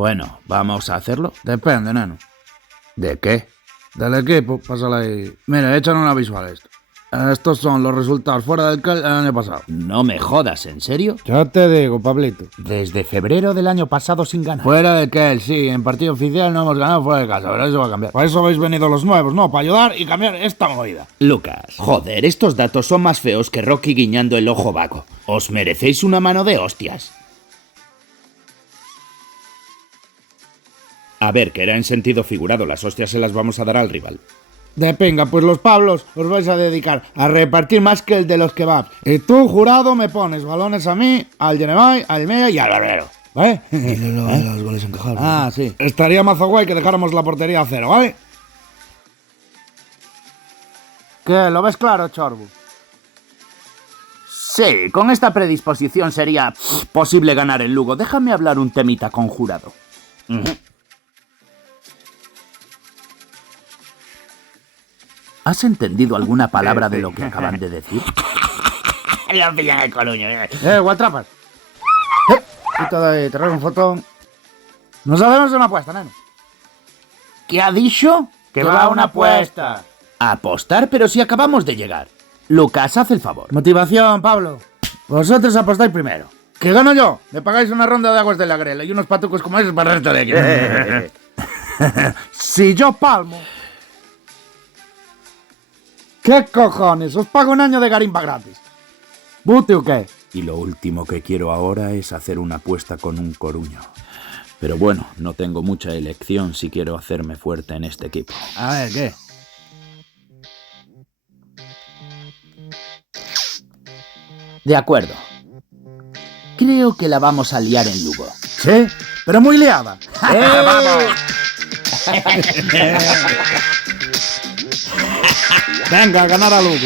Bueno, ¿vamos a hacerlo? Depende, neno. ¿De qué? Del equipo, pásala ahí. Mira, echan una visual a esto. Estos son los resultados fuera del CAL el año pasado. No me jodas, ¿en serio? Ya te digo, Pablito. Desde febrero del año pasado sin ganar. Fuera del CAL, sí, en partido oficial no hemos ganado fuera de casa, pero eso va a cambiar. Para eso habéis venido los nuevos, ¿no? Para ayudar y cambiar esta movida. Lucas, joder, estos datos son más feos que Rocky guiñando el ojo vago. Os merecéis una mano de hostias. A ver, que era en sentido figurado, las hostias se las vamos a dar al rival. De pinga, pues los Pablos os vais a dedicar a repartir más que el de los kebabs. Y tú, jurado, me pones balones a mí, al Genemay, al Mea y al Barbero. ¿Vale? Y los goles encajados. Ah, sí. Estaría mazo guay que dejáramos la portería a cero, ¿vale? ¿Qué? ¿Lo ves claro, Chorbu? Sí, con esta predisposición sería posible ganar el Lugo. Déjame hablar un temita con jurado. ¿Has entendido alguna palabra de lo que acaban de decir? Lo pillan el coluño. Guatrapas. Quita de ahí, te traigo un fotón. Nos hacemos una apuesta, neno. ¿Qué ha dicho? Que va una apuesta. A apostar, pero si acabamos de llegar. Lucas, haz el favor. Motivación, Pablo. Vosotros apostáis primero. ¿Que gano yo? Me pagáis una ronda de aguas de la grela y unos patucos como esos para el resto de aquí. Si yo palmo... ¿Qué cojones? Os pago un año de garimba gratis. ¿Bute o qué? Y lo último que quiero ahora es hacer una apuesta con un coruño. Pero bueno, no tengo mucha elección si quiero hacerme fuerte en este equipo. A ver, ¿qué? De acuerdo. Creo que la vamos a liar en Lugo. ¿Sí? Pero muy liada. ¡Vamos! Venga, a ganar a Lugo.